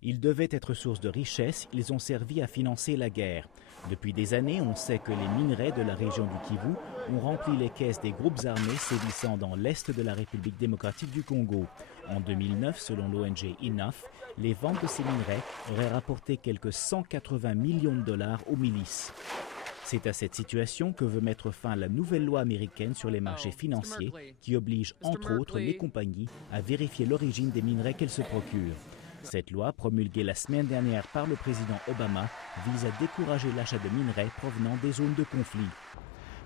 Ils devaient être source de richesse, ils ont servi à financer la guerre. Depuis des années, on sait que les minerais de la région du Kivu ont rempli les caisses des groupes armés sévissant dans l'est de la République démocratique du Congo. En 2009, selon l'ONG INAF, les ventes de ces minerais auraient rapporté quelques 180 millions de dollars aux milices. C'est à cette situation que veut mettre fin la nouvelle loi américaine sur les marchés financiers qui oblige entre autres les compagnies à vérifier l'origine des minerais qu'elles se procurent. Cette loi, promulguée la semaine dernière par le président Obama, vise à décourager l'achat de minerais provenant des zones de conflit.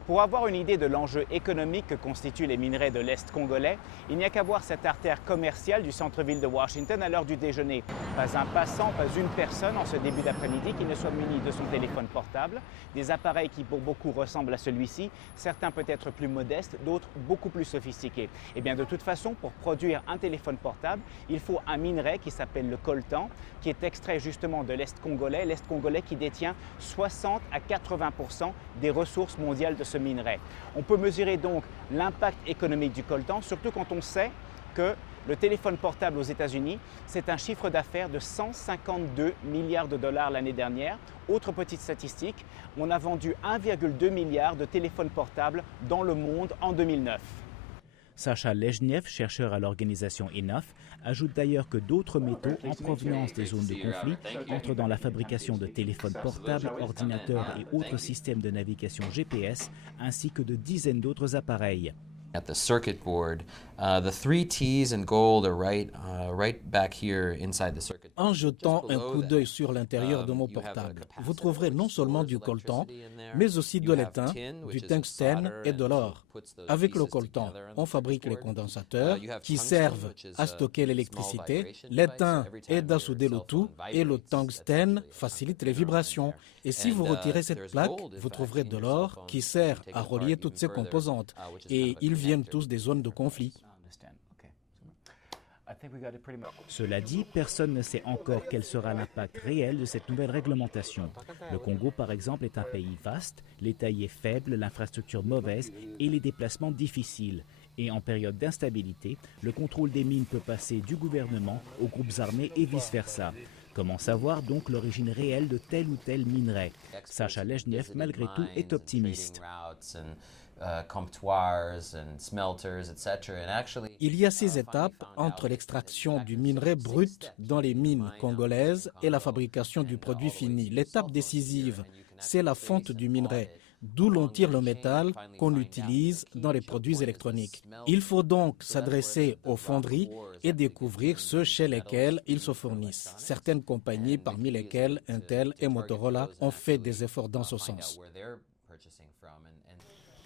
Pour avoir une idée de l'enjeu économique que constituent les minerais de l'Est congolais, il n'y a qu'à voir cette artère commerciale du centre-ville de Washington à l'heure du déjeuner. Pas un passant, pas une personne en ce début d'après-midi qui ne soit muni de son téléphone portable, des appareils qui pour beaucoup ressemblent à celui-ci, certains peut-être plus modestes, d'autres beaucoup plus sophistiqués. Et bien de toute façon, pour produire un téléphone portable, il faut un minerai qui s'appelle le coltan, qui est extrait justement de l'Est congolais qui détient 60 à 80% des ressources mondiales de ce minerai. On peut mesurer donc l'impact économique du coltan, surtout quand on sait que le téléphone portable aux États-Unis, c'est un chiffre d'affaires de 152 milliards de dollars l'année dernière. Autre petite statistique, on a vendu 1,2 milliard de téléphones portables dans le monde en 2009. Sacha Lejniev, chercheur à l'organisation INAF, ajoute d'ailleurs que d'autres métaux en provenance des zones de conflit entrent dans la fabrication de téléphones portables, ordinateurs et autres systèmes de navigation GPS, ainsi que de dizaines d'autres appareils. At the circuit board, the 3 T's in gold are right back here inside the circuit. En jetant un coup d'œil sur l'intérieur de mon portable, vous trouverez non seulement du coltan, mais aussi de l'étain, du tungstène et de l'or. Avec le coltan, on fabrique les condensateurs qui servent à stocker l'électricité, l'étain aide à souder le tout et le tungstène facilite les vibrations. Et si vous retirez cette plaque, vous trouverez de l'or qui sert à relier toutes ces composantes. Et ils viennent tous des zones de conflit. Cela dit, personne ne sait encore quel sera l'impact réel de cette nouvelle réglementation. Le Congo, par exemple, est un pays vaste, l'état y est faible, l'infrastructure mauvaise et les déplacements difficiles. Et en période d'instabilité, le contrôle des mines peut passer du gouvernement aux groupes armés et vice-versa. Comment savoir donc l'origine réelle de tel ou tel minerai? Sacha Lejniev, malgré tout, est optimiste. Il y a 6 étapes entre l'extraction du minerai brut dans les mines congolaises et la fabrication du produit fini. L'étape décisive, c'est la fonte du minerai, d'où l'on tire le métal qu'on utilise dans les produits électroniques. Il faut donc s'adresser aux fonderies et découvrir ceux chez lesquels ils se fournissent. Certaines compagnies, parmi lesquelles Intel et Motorola, ont fait des efforts dans ce sens.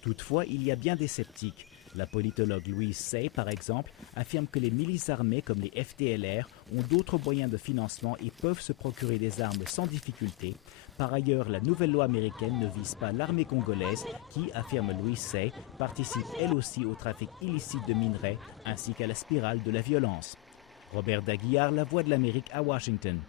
Toutefois, il y a bien des sceptiques. La politologue Louise Say, par exemple, affirme que les milices armées comme les FDLR ont d'autres moyens de financement et peuvent se procurer des armes sans difficulté. Par ailleurs, la nouvelle loi américaine ne vise pas l'armée congolaise qui, affirme Louise Say, participe elle aussi au trafic illicite de minerais ainsi qu'à la spirale de la violence. Robert Daguillard, La Voix de l'Amérique à Washington.